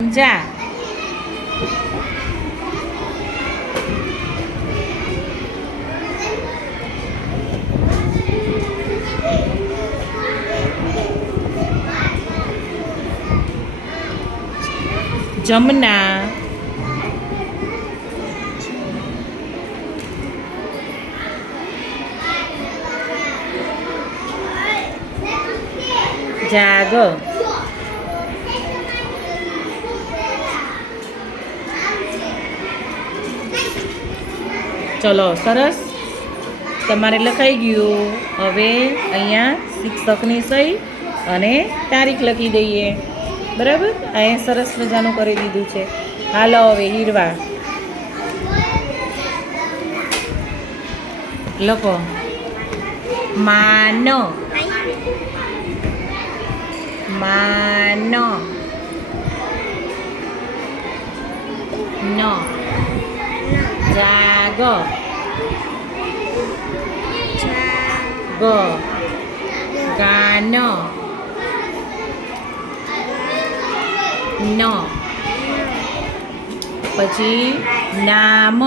જા જમના જાગ ચલો સરસ તમારે લખાઈ ગયું હવે અહીંયા શિક્ષકની સહી અને તારીખ લખી દઈએ બરાબર અહીંયા સરસ મજાનું કરી દીધું છે હાલો હવે હીરવા લખો માનો માનો નો જાગ ગ ગાનો નો પછી નામ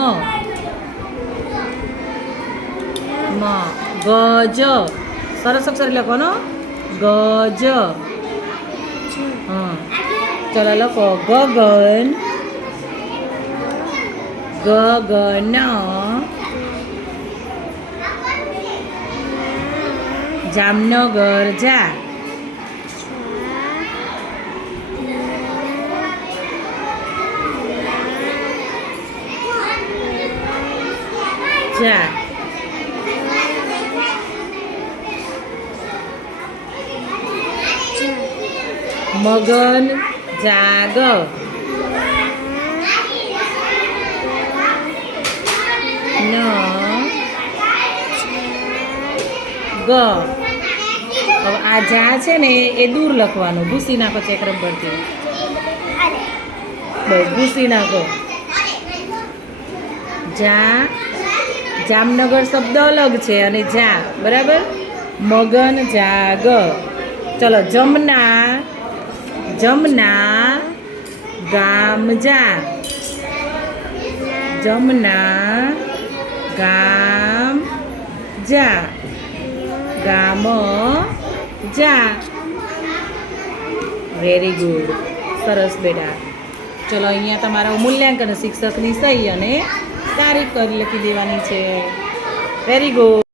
મ ગજ સરસ અક્ષર લખવાનો ગજ હા ચલો લખો ગગન ગગન જામનગર જા જા મગન જાગ ન ગ હવે આ જા છે ને એ દૂર લખવાનું ભૂસી નાખો ચેક રબરથી બસ ભૂસી નાખો જા જામનગર શબ્દ અલગ છે અને જા બરાબર મગન જાગ ચલો જમના જમના ગામ જા જમના ગામ જા ગામ જા વેરી ગુડ સરસ બેટા ચલો અહીંયા તમારા મૂલ્યાંકન શિક્ષકની સહી અને તારીખ કરી લખી દેવાની છે વેરી ગુડ